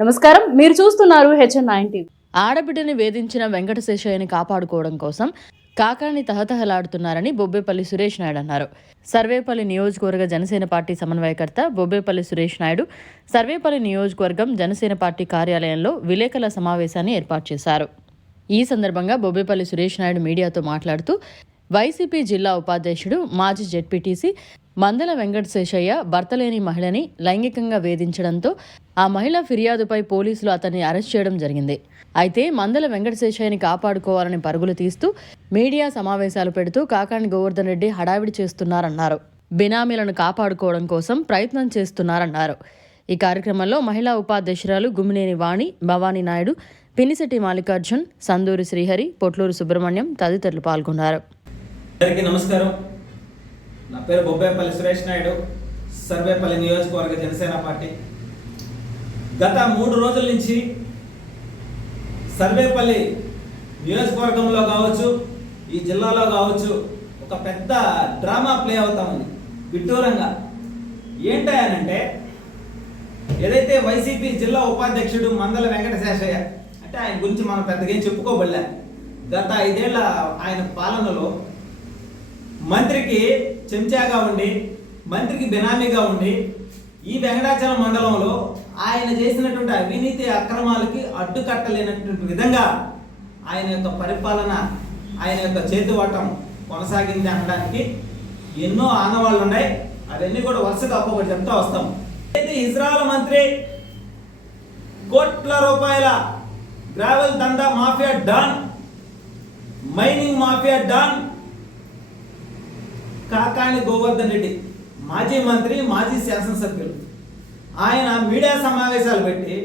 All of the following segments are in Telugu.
నమస్కారం, మీరు చూస్తున్నారు HN9 టీవీ. ఆడబిడ్డని వేధించిన వెంకటశేషయ్యని కాపాడుకోవడం కోసం కాకాని తహతహలాడుతున్నారని బొబ్బేపల్లి సురేష్ నాయుడు అన్నారు. సర్వేపల్లి నియోజకవర్గ జనసేన పార్టీ సమన్వయకర్త బొబ్బేపల్లి సురేష్ నాయుడు సర్వేపల్లి నియోజకవర్గం జనసేన పార్టీ కార్యాలయంలో విలేకరుల సమావేశాన్ని ఏర్పాటు చేశారు. ఈ సందర్భంగా బొబ్బేపల్లి సురేష్ నాయుడు మీడియాతో మాట్లాడుతూ వైసీపీ జిల్లా ఉపాధ్యక్షుడు మాజీ జెడ్పీటీసీ మందల వెంకటశేషయ్య భర్తలేని మహిళని లైంగికంగా వేధించడంతో ఆ మహిళ ఫిర్యాదుపై పోలీసులు అతన్ని అరెస్ట్ చేయడం జరిగింది. అయితే మందల వెంకటశేషయ్యని కాపాడుకోవాలని పరుగులు తీస్తూ మీడియా సమావేశాలు పెడుతూ కాకాని గోవర్ధన్ రెడ్డి హడావిడి చేస్తున్నారన్నారు. బినామీలను కాపాడుకోవడం కోసం ప్రయత్నం చేస్తున్నారన్నారు. ఈ కార్యక్రమంలో మహిళా ఉపాధ్యక్షురాలు గుమ్మినేని వాణి, భవానీ నాయుడు, పినిశెట్టి మల్లికార్జున్, సందూరి శ్రీహరి, పొట్లూరు సుబ్రహ్మణ్యం తదితరులు పాల్గొన్నారు. అందరికీ నమస్కారం. నా పేరు బొబ్బేపల్లి సురేష్ నాయుడు, సర్వేపల్లి నియోజకవర్గ జనసేన పార్టీ. గత 3 రోజుల నుంచి సర్వేపల్లి నియోజకవర్గంలో కావచ్చు, ఈ జిల్లాలో కావచ్చు, ఒక పెద్ద డ్రామా ప్లే అవుతా ఉంది విడ్డూరంగా. ఏంటంటే ఏదైతే వైసీపీ జిల్లా ఉపాధ్యక్షుడు మందల వెంకటశేషయ్య అంటే ఆయన గురించి మనం పెద్దగా ఏం చెప్పుకోబడలే. గత 5 ఏళ్ల ఆయన పాలనలో మంత్రికి చెంచాగా ఉండి, మంత్రికి బినామీగా ఉండి, ఈ వెంకటాచలం మండలంలో ఆయన చేసినటువంటి అవినీతి అక్రమాలకి అడ్డుకట్టలేనటువంటి విధంగా ఆయన యొక్క పరిపాలన, ఆయన యొక్క చేతివాటం కొనసాగింది అనడానికి ఎన్నో ఆనవాళ్ళు ఉన్నాయి. అవన్నీ కూడా వరుసగా ఒక్కొక్కటి చెప్తా వస్తాం. ఇజ్రాయెల్ మంత్రి కోట్ల రూపాయల గ్రావెల్ దందా mafia don, mining mafia don Kakani Govardhan Reddy, మాజీ మంత్రి, మాజీ శాసనసభ్యులు, ఆయన మీడియా సమావేశాలు పెట్టి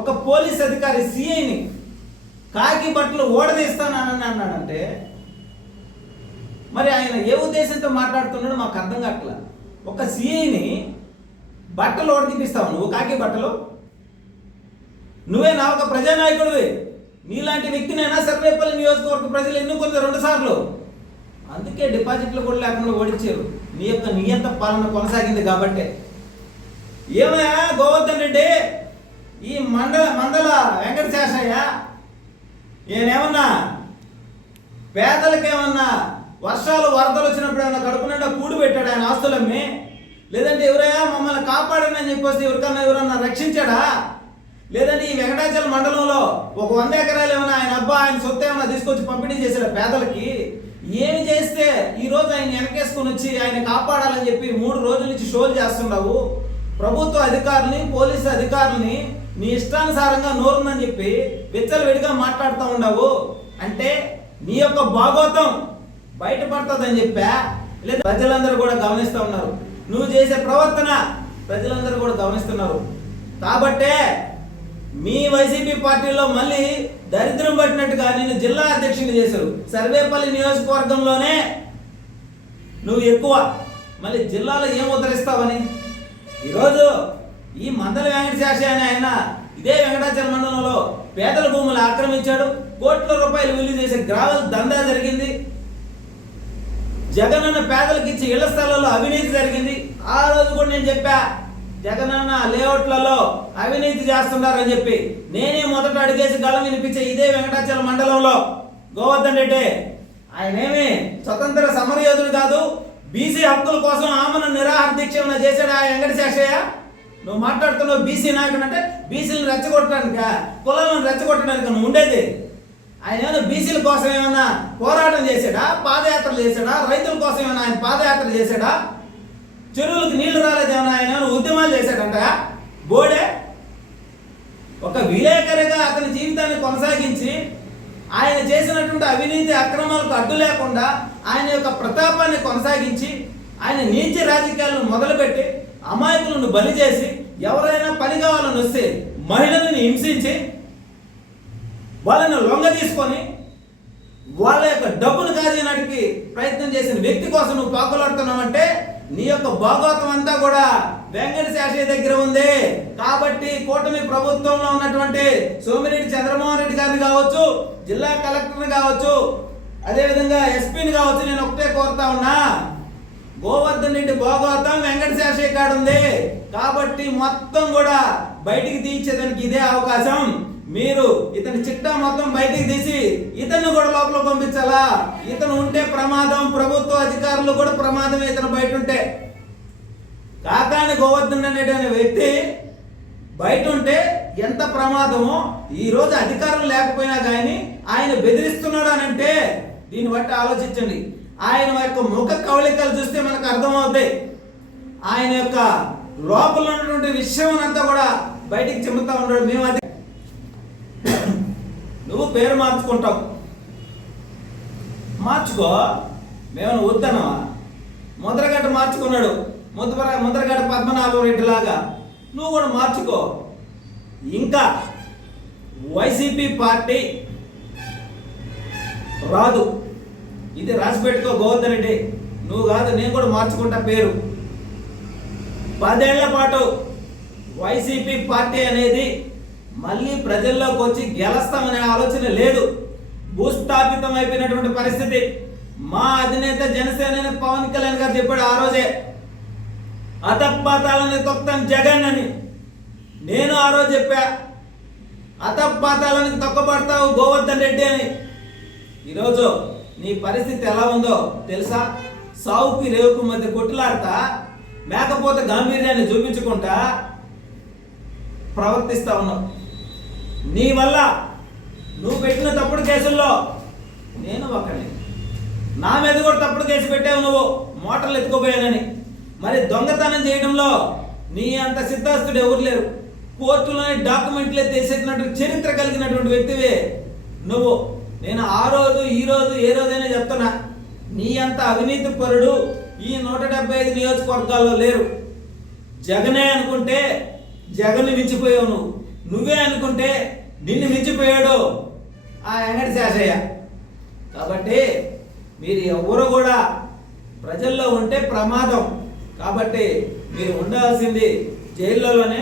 ఒక పోలీస్ అధికారి సిఐని కాకి బట్టలు ఓడదీస్తానని అన్నాడంటే మరి ఆయన ఏ ఉద్దేశంతో మాట్లాడుతున్నాడో మాకు అర్థం కావట్లా. ఒక సిఐని బట్టలు ఓడదీపిస్తావు నువ్వు, కాకి బట్టలు? నువ్వేనా ఒక ప్రజానాయకుడివి? నీలాంటి వ్యక్తినైనా సర్వేపల్లి నియోజకవర్గ ప్రజలు ఎన్నుకుంది 2 సార్లు. అందుకే డిపాజిట్లు కూడా లేకుండా ఓడించారు. నీ యొక్క నియంత పాలన కొనసాగింది కాబట్టి. ఏమయ్యా గోవర్ధన్ రెడ్డి, ఈ మందల వెంకటశేషయ్య ఈయనేమన్నా పేదలకేమన్నా వర్షాలు వరదలు వచ్చినప్పుడు ఏమన్నా కడుపు నిండా కూడి పెట్టాడు ఆయన ఆస్తులమ్మి? లేదంటే ఎవరైనా మమ్మల్ని కాపాడని చెప్పేసి ఎవరన్నా రక్షించాడా? లేదంటే ఈ వెంకటాచలం మండలంలో ఒక 100 ఎకరాలు ఏమన్నా ఆయన సొత్తు ఏమన్నా తీసుకొచ్చి పంపిణీ చేశాడు పేదలకి? ఏమి చేస్తే ఈరోజు ఆయన వెనకేసుకుని వచ్చి ఆయన కాపాడాలని చెప్పి 3 రోజుల నుంచి షోలు చేస్తున్నావు? ప్రభుత్వ అధికారులని, పోలీసు అధికారులని నీ ఇష్టానుసారంగా నోరుందని చెప్పి విచ్చలవిడిగా మాట్లాడుతూ ఉండవు అంటే నీ యొక్క భాగోతం బయటపడుతుందని చెప్పా. లేదా ప్రజలందరూ కూడా గమనిస్తూ ఉన్నారు. నువ్వు చేసే ప్రవర్తన ప్రజలందరూ కూడా గమనిస్తున్నారు. కాబట్టే మీ వైసీపీ పార్టీలో మళ్ళీ దరిద్రం పట్టినట్టుగా నేను జిల్లా అధ్యక్షుని చేశారు. సర్వేపల్లి నియోజకవర్గంలోనే నువ్వు ఎక్కువ, మళ్ళీ జిల్లాలో ఏం ఉద్ధరిస్తావని. ఈరోజు ఈ మందల వెంకటశేషయ్య అనే ఆయన ఇదే వెంకటాచలం మండలంలో పేదల భూములు ఆక్రమించాడు. కోట్ల రూపాయలు విలువ చేసే గ్రావెల్ దందా జరిగింది. జగనన్న పేదలకు ఇచ్చి ఇళ్ల స్థలాల్లో అవినీతి జరిగింది. ఆ రోజు కూడా నేను చెప్పా, జగనన్న లేఅవుట్లలో అవినీతి చేస్తున్నారని చెప్పి. నేనే మొదట అడిగేసి గళం వినిపించే ఇదే వెంకటాచలం మండలంలో గోవర్ధన్ రెడ్డి ఆయనేమి స్వతంత్ర సమరయోధుడు కాదు. బీసీ హక్కుల కోసం ఆమెను నిరాహార దీక్ష ఏమైనా చేశాడు ఆ వెంకటశేషయ్య? నువ్వు మాట్లాడుతున్నావు బీసీ నాయకుడు అంటే బీసీలను రెచ్చగొట్టడానిక, కులాలను రెచ్చగొట్టడానికి నువ్వు ఉండేది. ఆయన ఏమైనా బీసీల కోసం ఏమైనా పోరాటం చేశాడా? పాదయాత్రలు చేశాడా? రైతుల కోసం ఏమైనా ఆయన పాదయాత్ర చేశాడా? చెరువులకు నీళ్లు రాలేదేమన్నా ఆయన ఉద్యమాలు చేశాడంట? బోడే ఒక విలేకరిగా అతని జీవితాన్ని కొనసాగించి ఆయన చేసినటువంటి అవినీతి అక్రమాలకు అడ్డు లేకుండా ఆయన యొక్క ప్రతాపాన్ని కొనసాగించి ఆయన నీచ రాజకీయాలను మొదలుపెట్టి అమాయకులను బలి చేసి ఎవరైనా పని కావాలని వస్తే మహిళలను హింసించి వాళ్ళని లొంగ తీసుకొని వాళ్ళ యొక్క డబ్బును కాజేయడానికి ప్రయత్నం చేసిన వ్యక్తి కోసం నువ్వు పాకులాడుతున్నావంటే నీ యొక్క భాగవతం అంతా కూడా వెంకటశేషయ్య దగ్గర ఉంది. కాబట్టి కూటమి ప్రభుత్వంలో ఉన్నటువంటి సోమిరెడ్డి చంద్రమోహన్ రెడ్డి గారిని కావచ్చు, జిల్లా కలెక్టర్ని కావచ్చు, అదేవిధంగా ఎస్పీని కావచ్చు, నేను ఒకటే కోరుతా ఉన్నా, గోవర్ధన్ రెడ్డి భాగవతం వెంకట శేషయ్య కాడ ఉంది. కాబట్టి మొత్తం కూడా బయటికి తీయించేదానికి ఇదే అవకాశం. మీరు ఇతని చిట్టా మొత్తం బయటికి తీసి ఇతన్ని కూడా లోపల పంపించాలా. ఇతను ఉంటే ప్రమాదం, ప్రభుత్వ అధికారులు కూడా ప్రమాదం. ఇతను బయట ఉంటే కాకాని గోవర్ధన్ రెడ్డి అనే వ్యక్తి బయట ఉంటే ఎంత ప్రమాదమో ఈరోజు అధికారులు లేకపోయినా కానీ ఆయన బెదిరిస్తున్నాడు అని అంటే దీన్ని బట్టి ఆలోచించండి. ఆయన యొక్క ముఖ కవళికలు చూస్తే మనకు అర్థమవుతాయి. ఆయన యొక్క లోపల ఉన్నటువంటి విషయం అంతా కూడా బయటికి చెబుతా ఉన్నాడు. మేము అది నువ్వు పేరు మార్చుకుంటావు, మార్చుకో, మేము వద్దనవా? ముద్రగడ్డ మార్చుకున్నాడు, ముద్రగడ్డ పద్మనాభం రెడ్డి లాగా నువ్వు కూడా మార్చుకో. ఇంకా వైసీపీ పార్టీ రాదు, ఇది రాసి పెట్టుకో గోవర్ధన్ రెడ్డి. నువ్వు కాదు, నేను కూడా మార్చుకుంటా పేరు. 10 ఏళ్ల పాటు వైసీపీ పార్టీ అనేది మళ్ళీ ప్రజల్లోకి వచ్చి గెలుస్తామనే ఆలోచన లేదు. భూస్థాపితం అయిపోయినటువంటి పరిస్థితి. మా అధినేత జనసేన పవన్ కళ్యాణ్ గారు చెప్పాడు ఆ రోజే, అతపాతాలని తొక్తాం జగన్ అని. నేను ఆ రోజు చెప్పా, అతపాతాలని తొక్కబడతావు గోవర్ధన్ రెడ్డి అని. ఈరోజు నీ పరిస్థితి ఎలా ఉందో తెలుసా? సావుకి రేవుకు మధ్య కొట్టులాడతా, మేకపోతే గాంభీర్యాన్ని చూపించుకుంటా ప్రవర్తిస్తా ఉన్నావు. నీ వల్ల నువ్వు పెట్టిన తప్పుడు కేసుల్లో నేను ఒకని, నా మీద కూడా తప్పుడు కేసు పెట్టావు నువ్వు, మోటార్లు ఎత్తుకోపోయానని. మరి దొంగతనం చేయడంలో నీ అంత సిద్ధాస్తుడు ఎవరు లేరు. కోర్టులోని డాక్యుమెంట్లే తీసేసినట్టు చరిత్ర కలిగినటువంటి వ్యక్తివే నువ్వు. నేను ఆ రోజు ఈ రోజు ఏ రోజైనా చెప్తున్నా, నీ అంత అవినీతి పరుడు ఈ 175 నియోజకవర్గాల్లో లేరు. జగనే అనుకుంటే జగన్ మించిపోయావు నువ్వు, నువ్వే అనుకుంటే నిన్ను మించిపోయాడు ఆ వెంకట శేషయ్య. కాబట్టి మీరు ఎవరు కూడా ప్రజల్లో ఉంటే ప్రమాదం. కాబట్టి మీరు ఉండాల్సింది జైల్లోనే.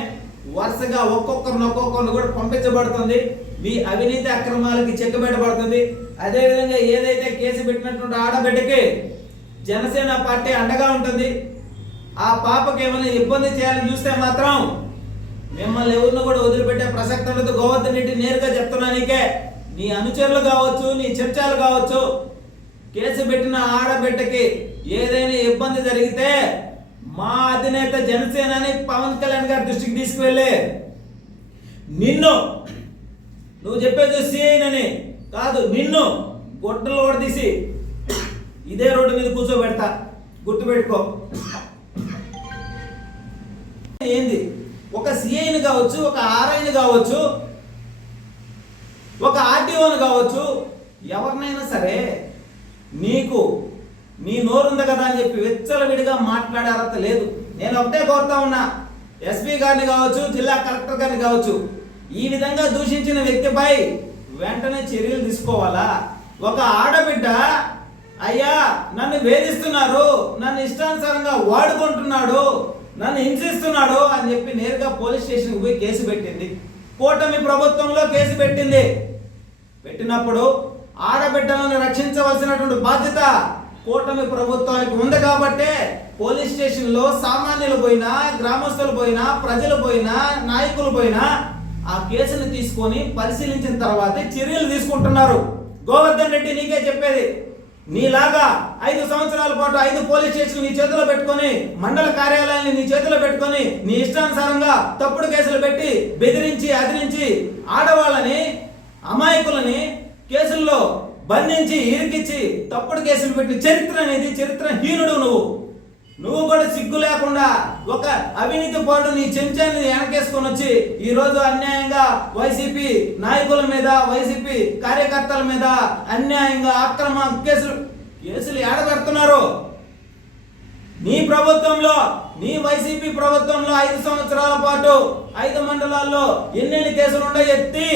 వరుసగా ఒక్కొక్కరిని కూడా పంపించబడుతుంది. మీ అవినీతి అక్రమాలకి చెక్ పెట్టబడుతుంది. అదేవిధంగా ఏదైతే కేసు పెట్టినటువంటి ఆడబిడ్డకి జనసేన పార్టీ అండగా ఉంటుంది. ఆ పాపకి ఏమైనా ఇబ్బంది చేయాలని చూస్తే మాత్రం మిమ్మల్ని ఎవరిని కూడా వదిలిపెట్టే ప్రసక్తి ఉండదు. గోవర్ధన్ రెడ్డి నేరుగా చెప్తున్నా, నీకే నీ అనుచరులు కావచ్చు, నీ చర్చలు కావచ్చు, కేసు పెట్టిన ఆడబిడ్డకి ఏదైనా ఇబ్బంది జరిగితే మా అధినేత జనసేనని పవన్ కళ్యాణ్ గారి దృష్టికి తీసుకువెళ్ళి నిన్ను, నువ్వు చెప్పేది సీఐనని కాదు, నిన్ను గొడ్డలు ఓడదీసి ఇదే రోడ్డు మీద కూర్చోబెడతా, గుర్తుపెట్టుకో. ఏంది, ఒక సిఐని కావచ్చు, ఒక ఆర్ఐని కావచ్చు, ఒక ఆర్టీఓని కావచ్చు, ఎవరినైనా సరే నీకు నీ నోరుంది కదా అని చెప్పి విచ్చలవిడిగా మాట్లాడే అర్హత లేదు. నేను ఒకటే కోరుతా ఉన్నా, ఎస్పీ గారిని కావచ్చు, జిల్లా కలెక్టర్ గారిని కావచ్చు, ఈ విధంగా దూషించిన వ్యక్తిపై వెంటనే చర్యలు తీసుకోవాలా. ఒక ఆడబిడ్డ అయ్యా నన్ను వేధిస్తున్నారు, నన్ను ఇష్టానుసారంగా వాడుకుంటున్నాడు, నన్ను హింసిస్తున్నాడు అని చెప్పి నేరుగా పోలీస్ స్టేషన్కి పోయి కేసు పెట్టింది. కూటమి ప్రభుత్వంలో కేసు పెట్టింది. పెట్టినప్పుడు ఆడబిడ్డలను రక్షించవలసినటువంటి బాధ్యత కూటమి ప్రభుత్వానికి ఉంది. కాబట్టే పోలీస్ స్టేషన్లో సామాన్యులు పోయినా, గ్రామస్తులు పోయినా, ప్రజలు పోయినా, నాయకులు పోయినా ఆ కేసును తీసుకొని పరిశీలించిన తర్వాతే చర్యలు తీసుకుంటున్నారు. గోవర్ధన్ రెడ్డి నీకే చెప్పేది, నీలాగా 5 సంవత్సరాల పాటు 5 పోలీస్ స్టేషన్లు నీ చేతిలో పెట్టుకొని, మండల కార్యాలయాన్ని నీ చేతిలో పెట్టుకొని, నీ ఇష్టానుసారంగా తప్పుడు కేసులు పెట్టి బెదిరించి అదిరించి ఆడవాళ్ళని, అమాయకులని కేసుల్లో బంధించి ఇరికిచ్చి తప్పుడు కేసులు పెట్టి చరిత్ర అనేది చరిత్రహీనుడు నువ్వు కూడా సిగ్గు లేకుండా ఒక అవినీతి పరుడు నీ చెంచాన్ని వెనకేసుకొని వచ్చి ఈరోజు అన్యాయంగా వైసీపీ నాయకుల మీద, వైసీపీ కార్యకర్తల మీద అన్యాయంగా అక్రమ కేసులు ఏడబెడుతున్నారు. నీ ప్రభుత్వంలో, నీ వైసీపీ ప్రభుత్వంలో 5 సంవత్సరాల పాటు 5 మండలాల్లో ఎన్ని కేసులు ఉన్నాయి ఎత్తి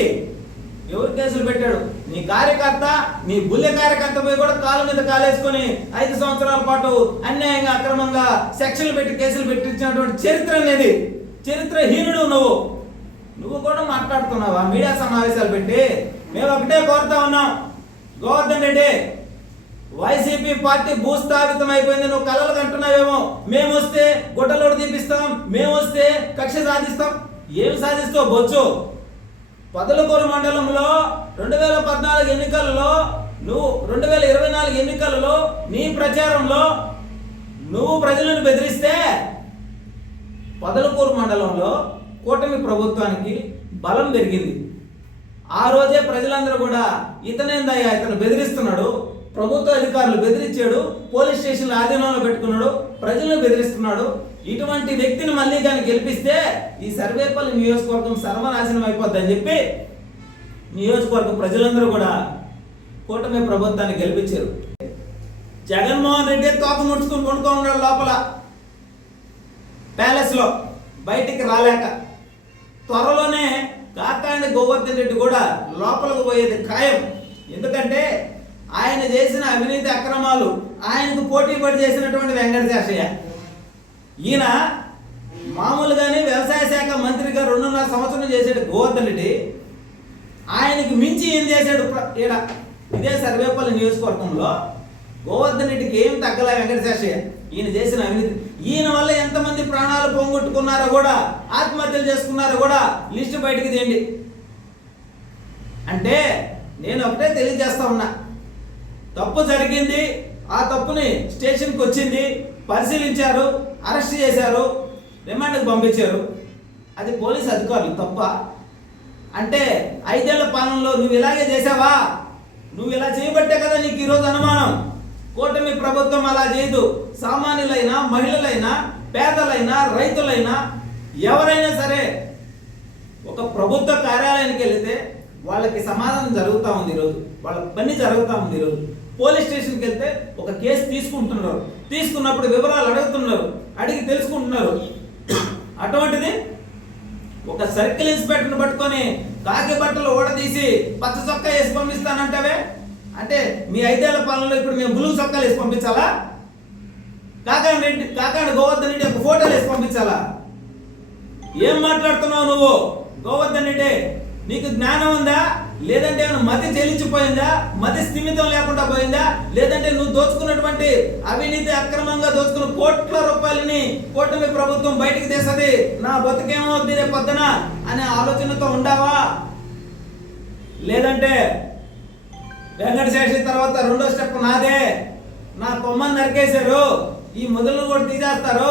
ఎవరు కేసులు పెట్టాడు? నీ కార్యకర్త, నీ బుల్లె కార్యకర్త పోయి కూడా కాళ్ళ మీద కాలేసుకొని 5 సంవత్సరాల పాటు అన్యాయంగా అక్రమంగా సెక్షన్లు పెట్టి కేసులు పెట్టించినటువంటి చరిత్ర అనేది చరిత్రహీనుడు నువ్వు కూడా మాట్లాడుతున్నావా మీడియా సమావేశాలు పెట్టి? మేము ఒకటే కోరుతా ఉన్నాం, గోవర్ధన్ రెడ్డి వైసీపీ పార్టీ భూస్థాపితం అయిపోయింది. నువ్వు కలలు కంటున్నావేమో, మేము వస్తే గుడ్డలోడు తీపిస్తాం, మేము వస్తే కక్ష సాధిస్తాం. ఏం సాధిస్తావు బొచ్చు? పొదలకూరు మండలంలో 2014 ఎన్నికల్లో, నువ్వు 2024 ఎన్నికలలో నీ ప్రచారంలో నువ్వు ప్రజలను బెదిరిస్తే పొదలకూరు మండలంలో కూటమి ప్రభుత్వానికి బలం పెరిగింది. ఆ రోజే ప్రజలందరూ కూడా ఇతనేందయ్యా, ఇతను బెదిరిస్తున్నాడు, ప్రభుత్వ అధికారులు బెదిరించాడు, పోలీస్ స్టేషన్ల ఆధీనంలో పెట్టుకున్నాడు, ప్రజలను బెదిరిస్తున్నాడు, ఇటువంటి వ్యక్తిని మళ్ళీ కానీ గెలిపిస్తే ఈ సర్వేపల్లి నియోజకవర్గం సర్వనాశనం అయిపోద్దని చెప్పి నియోజకవర్గ ప్రజలందరూ కూడా కూటమి ప్రభుత్వాన్ని గెలిపించారు. జగన్మోహన్ రెడ్డి తోక ముడుచుకుని కొనుక్కొని ఉన్నాడు లోపల ప్యాలెస్ లో, బయటికి రాలేక. త్వరలోనే కాకాండి గోవర్ధన్ రెడ్డి కూడా లోపలికి పోయేది ఖాయం. ఎందుకంటే ఆయన చేసిన అవినీతి అక్రమాలు ఆయనకు పోటీ పడి చేసినటువంటి వెంకటశేషయ్య. ఈయన మామూలుగానే వ్యవసాయ శాఖ మంత్రిగా 2.5 సంవత్సరం చేసాడు గోవర్ధన్ రెడ్డి. ఆయనకు మించి ఏం చేశాడు ఈడ ఇదే సర్వేపల్లి నియోజకవర్గంలో? గోవర్ధన్ రెడ్డికి ఏం తగ్గలే వెంకటశేషయ్య. ఈయన చేసిన అవినీతి, ఈయన వల్ల ఎంతమంది ప్రాణాలు పోగొట్టుకున్నారో కూడా, ఆత్మహత్యలు చేసుకున్నారో కూడా లిస్టు బయటికి తేండి. అంటే నేను ఒకటే తెలియజేస్తా ఉన్నా, తప్పు జరిగింది, ఆ తప్పుని స్టేషన్కి వచ్చింది, పరిశీలించారు, అరెస్ట్ చేశారు, రిమాండ్కి పంపించారు. అది పోలీస్ అధికారులు తప్ప? అంటే 5 ఏళ్ల పాలనలో నువ్వు ఇలాగే చేసావా? నువ్వు ఇలా చేయబట్టే కదా నీకు ఈరోజు అనుమానం. కూటమి ప్రభుత్వం అలా చేయదు. సామాన్యులైనా, మహిళలైనా, పేదలైనా, రైతులైనా, ఎవరైనా సరే ఒక ప్రభుత్వ కార్యాలయానికి వెళితే వాళ్ళకి సమాధానం జరుగుతూ ఉంది ఈరోజు, వాళ్ళ పని జరుగుతూ ఉంది ఈరోజు. పోలీస్ స్టేషన్కి వెళ్తే ఒక కేసు తీసుకుంటున్నారు, తీసుకున్నప్పుడు వివరాలు అడుగుతున్నారు, అడిగి తెలుసుకుంటున్నారు. అటువంటిది ఒక సర్కిల్ ఇన్స్పెక్టర్ని పట్టుకొని కాకి బట్టలు ఓడదీసి పచ్చ చొక్కా వేసి పంపిస్తానంటావే? అంటే మీ 5 ఏళ్ల పాలనలో ఇప్పుడు మేము బ్లూ చొక్కాలు వేసి పంపించాలా? కాకాండి గోవర్ధన్ రెడ్డి ఒక ఫోటోలు వేసి పంపించాలా? ఏం మాట్లాడుతున్నావు నువ్వు గోవర్ధన్ రెడ్డి? నీకు జ్ఞానం ఉందా? లేదంటే మతి చెల్లించిపోయిందా? మతి స్థిమితం లేకుండా పోయిందా? లేదంటే నువ్వు దోచుకున్నటువంటి అవినీతి అక్రమంగా దోచుకున్న కోట్ల రూపాయలని కూటమి ప్రభుత్వం బయటికి తీస్తుంది, నా బతుకేమవుద్ది రేపు పొద్దున అనే ఆలోచనతో ఉండావా? లేదంటే వెంకటశేషి తర్వాత 2వ స్టెప్ నాదే, నా కొమ్మని నరికేశారు, ఈ మొదలను కూడా తీసేస్తారు,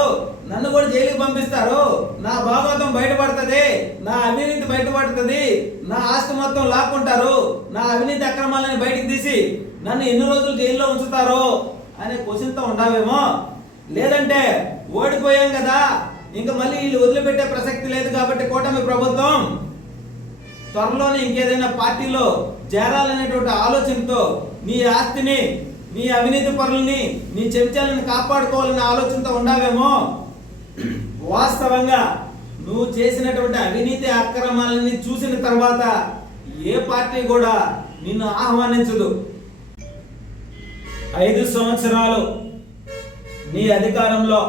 నన్ను కూడా జైలుకి పంపిస్తారు, నా భాగవతం బయటపడుతుంది, నా అవినీతి బయటపడుతుంది, నా ఆస్తి మొత్తం లాక్కుంటారు, నా అవినీతి అక్రమాలని బయటికి తీసి నన్ను ఎన్ని రోజులు జైల్లో ఉంచుతారో అనే క్వశ్చన్తో ఉండావేమో. లేదంటే ఓడిపోయాం కదా, ఇంకా మళ్ళీ వీళ్ళు వదిలిపెట్టే ప్రసక్తి లేదు కాబట్టి కూటమి ప్రభుత్వం త్వరలోనే ఇంకేదైనా పార్టీలో చేరాలనేటువంటి ఆలోచనతో నీ ఆస్తిని, నీ అవినీతి పరులని, నీ చెంచాలను కాపాడుకోవాలనే ఆలోచనతో ఉండావేమో. వాస్తవంగా నువ్వు చేసినటువంటి అవినీతి అక్రమాలని చూసిన తర్వాత ఏ పార్టీ కూడా నిన్ను ఆహ్వానించదు. 5 సంవత్సరాలు నీ అధికారంలో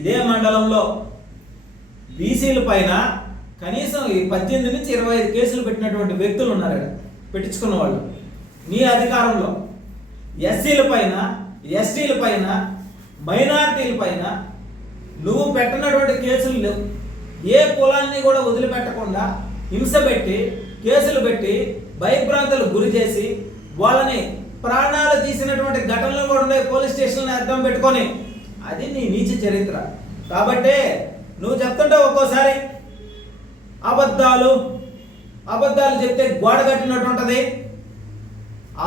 ఇదే మండలంలో బీసీల పైన కనీసం 18 నుంచి 25 కేసులు పెట్టినటువంటి వ్యక్తులు ఉన్నారు, పెట్టించుకున్న వాళ్ళు నీ అధికారంలో. ఎస్సీల పైన, ఎస్టీల పైన, మైనారిటీల పైన నువ్వు పెట్టినటువంటి కేసులు లేవు. ఏ కులాన్ని కూడా వదిలిపెట్టకుండా హింస పెట్టి, కేసులు పెట్టి, భయభ్రాంతులు గురి చేసి వాళ్ళని ప్రాణాలు తీసినటువంటి ఘటనలు కూడా ఉన్నాయి పోలీస్ స్టేషన్లను అర్థం పెట్టుకొని. అది నీ నీచ చరిత్ర. కాబట్టి నువ్వు చెప్తుంటే ఒక్కోసారి అబద్ధాలు చెప్తే గోడ కట్టినట్టు ఉంటుంది.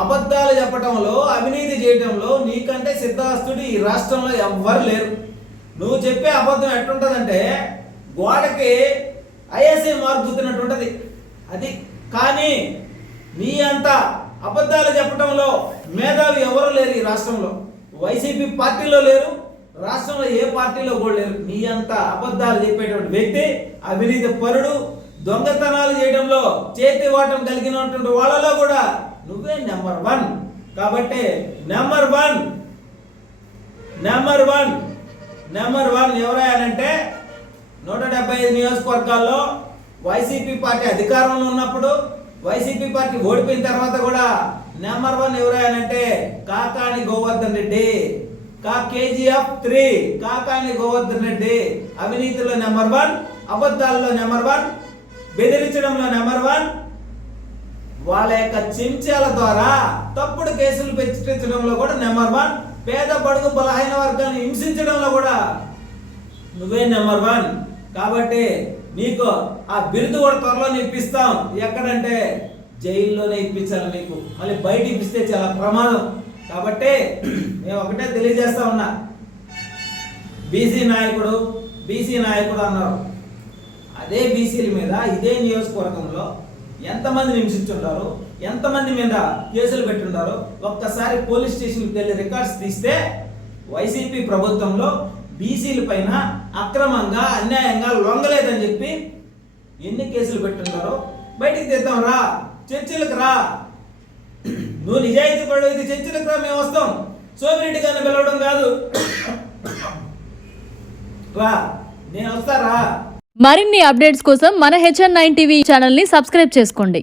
అబద్ధాలు చెప్పటంలో, అవినీతి చేయటంలో నీకంటే సిద్ధాస్తుడు ఈ రాష్ట్రంలో ఎవ్వరు లేరు. నువ్వు చెప్పే అబద్ధం ఎట్టుంటుందంటే గోడకి ఐఎస్ఐ మార్క్ గుర్తున్నట్టు ఉంటుంది అది. కానీ నీ అంత అబద్ధాలు చెప్పటంలో మేధావి ఎవరు లేరు ఈ రాష్ట్రంలో. వైసీపీ పార్టీలో లేరు, రాష్ట్రంలో ఏ పార్టీలో కూడా లేరు. నీ అంత అబద్ధాలు చెప్పేటువంటి వ్యక్తి, అవినీతి పరుడు, దొంగతనాలు చేయడంలో చేతి వాటం కలిగినటువంటి వాళ్ళలో కూడా నువ్వే నెంబర్ 1. కాబట్టి నెంబర్ వన్ ఎవరయ్యానంటే 175 నియోజకవర్గాల్లో వైసీపీ పార్టీ అధికారంలో ఉన్నప్పుడు, వైసీపీ పార్టీ ఓడిపోయిన తర్వాత కూడా నెంబర్ 1 ఎవరైనంటే కాకాని గోవర్ధన్ రెడ్డి. KGF 3 కాకాని గోవర్ధన్ రెడ్డి అవినీతిలో నెంబర్ 1, అబద్ధాల్లో నెంబర్ 1, బెదిరించడంలో నెంబర్ 1, వాళ్ళ యొక్క చెంచాల ద్వారా తప్పుడు కేసులు పెట్టించడంలో కూడా నెంబర్ 1, పేద బడుగు బలహీన వర్గాలను హింసించడంలో కూడా నువ్వే నెంబర్ 1. కాబట్టి నీకు ఆ బిరుదు కూడా త్వరలో ఇప్పిస్తాం. ఎక్కడంటే జైల్లోనే ఇప్పించాలి నీకు. మళ్ళీ బయట ఇప్పిస్తే చాలా ప్రమాదం. కాబట్టి నేను ఒకటే తెలియజేస్తా ఉన్నా, బీసీ నాయకుడు అన్నారు. అదే బీసీల మీద ఇదే నియోజకవర్గంలో ఎంతమంది హింసించుంటారు, ఎంతమంది మీద కేసులు పెట్టుంటారు ఒక్కసారి పోలీస్ స్టేషన్కి వెళ్ళి రికార్డ్స్ తీస్తే వైసీపీ ప్రభుత్వంలో బీసీల పైన అక్రమంగా అన్యాయంగా లొంగలేదని చెప్పి ఎన్ని కేసులు పెట్టుంటారో బయటికి తెద్దాం. రా, చర్చలకు రా. నువ్వు నిజాయితీ పడైతే చర్చలకు రా, మేము వస్తాం. సోమిరెడ్డి గారిని పిలవడం కాదు, రా, నేను వస్తారా. మరిన్ని అప్డేట్స్ కోసం మన HN9 టీవీ ఛానల్ని సబ్స్క్రైబ్ చేసుకోండి.